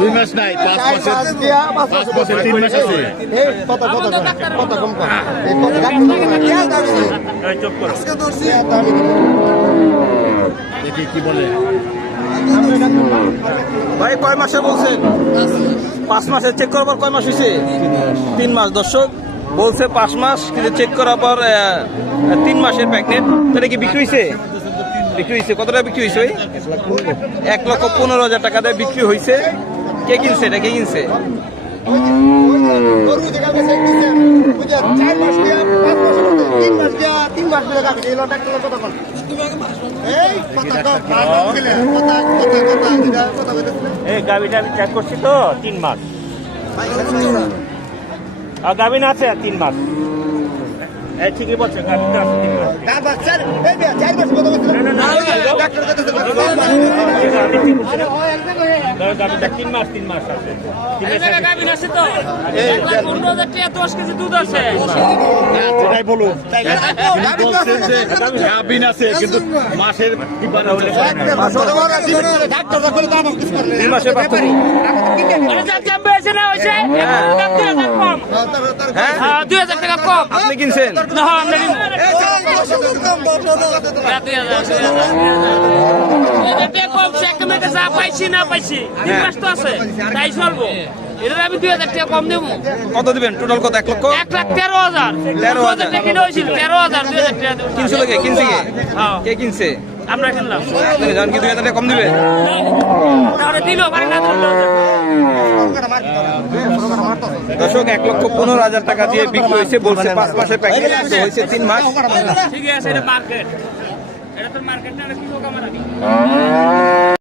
দুই মাস নাই পাঁচ মাসের পাঁচ মাসের তিন মাস আছে। দেখি কি বলে। ভাই কয় মাসে বলছেন? পাঁচ মাসে। চেক করার পর কয় মাস হয়েছে তিন মাস দর্শক। বলছে পাঁচ মাস, কিন্তু চেক করার পর তিন মাসের প্যাকেট তাহলে কি বিক্রি হয়েছে বিক্রি হয়েছে কত টাকা বিক্রি হয়েছে ওই? এক লক্ষ পনেরো হাজার টাকা দিয়ে বিক্রি হয়েছে কে কিনছে এটা? কে কিনছে? গাভিটা আমি চেক করছি তো, তিন মাস। আর গাভিন আছে তিন মাস এই ঠিকই বলছে আছে তিন মাস না, না, তিন মাস তিন মাস আছে। গাভিন আছে তো পনেরো হাজার টাকা দশ কেজি দুধ আছে সেটাই বলুন গাবিন আছে কিন্তু মাসের মানে হ্যাঁ হ্যাঁ, দুই হাজার টাকা কম আপনি কিনছেন না পাইছি না পাইছি? তিন মাস তো আছে তাই চলবো। আমি দুই হাজার টাকা কম দেবো। কত দিবেন? টোটাল কত? এক লক্ষ? এক লাখ তেরো হাজার। তেরো হাজার। টাকা কিনে হয়েছিল তেরো হাজার দুই হাজার টাকা কিনছিল কে? কিনছে কে? হ্যাঁ, কে কিনছে? আমরা কিনলাম। জান কি দুই হাজার টাকা কম দিবে? তাহলে দিল মানে না দর্শক এক লক্ষ পনেরো হাজার টাকা দিয়ে বিক্রি হয়েছে বলছে পাঁচ মাসের প্যাকেজ হয়েছে তিন মাস। ঠিক আছে এটা মার্কেট এটা তো মার্কেট না কামার